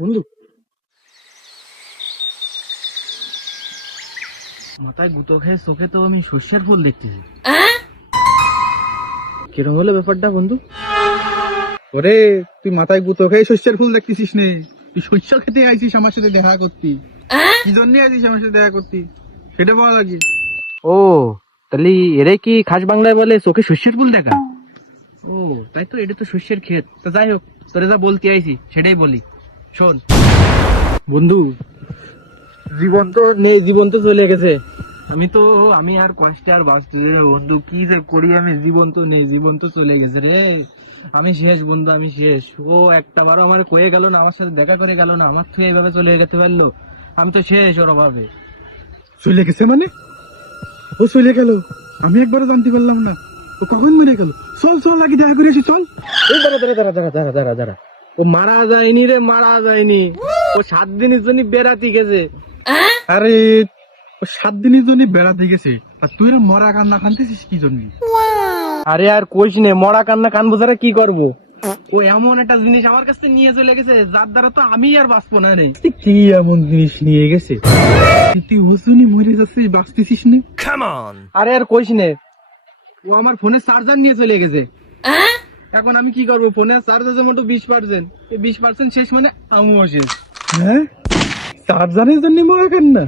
বন্ধু, মাথায় গুঁতো খেয়ে চোখে তো আমি সর্ষের ফুল দেখতেছি। কিরম হলো ব্যাপারটা বন্ধু? ওরে, তুই মাথায় গুঁতো খেয়ে শস্যের ফুল দেখতেছিস নে? তুই শস্য খেতে আইছিস আমার সাথে দেখা করতি? কি জন্য আইছিস আমার সাথে দেখা করতি সেটা বলা লাগে। ও, তাহলে এরে কি খাস বাংলায় বলে চোখে সর্ষের ফুল দেখা? ও তাই তো, এটা তো শস্যের ক্ষেত। তো যাই হোক, তোরে যা বলতে আইছি সেটাই বলি, শোন বন্ধু। জীবন তো নেই, জীবন তো চলে গেছে। আমি আর কষ্টে আর বাঁচতে রে বন্ধু, কি যে করি আমি, জীবন তো নেই, জীবন তো চলে গেছে রে। আমি শেষ বন্ধু, আমি শেষ। ও একটা বারো আমার কয়ে গেল না, আমার সাথে দেখা করে গেল না, আমার থেকে এইভাবে চলে যেতে পারলো। আমি তো শেষ ওর অভাবে। চলে গেছে মানে? ও চলে গেল, আমি একবারও জানতে পারলাম না। ও কখন মরে গেল? চল চল আগে দেখা করে আসি, চল। এই দাঁড়া দাঁড়া দাঁড়া দাঁড়া দাঁড়া দাঁড়া দাঁড়া, ও মারা যায়নি রে, মারা যায়নি। ও 7 দিনের জন্য বেড়াতে গেছে। আরে, ও 7 দিনের জন্য বেড়াতে গেছে, আর তুই এরা মরা কান্না কানতেছিস কি জন্য? আরে আর কইস নে, মরা কান্না কান বোঝারা কি করবো। ও এমন একটা জিনিস আমার কাছে নিয়ে চলে গেছে, যার দ্বারা তো আমি আর বাঁচবো না রে। কি এমন জিনিস নিয়ে গেছে? তুই হোসুনি মরে যাচ্ছিস, বাঁচতেছিস না? আরে আর কইস নে, ও আমার ফোনের চার্জার নিয়ে চলে গেছে। এখন আমি কি করবো? ফোনের চার্জার যেমন 20%, এই 20% শেষ মানে আমিও শেষ। হ্যাঁ, চারজনের জন্য মরা কান্না?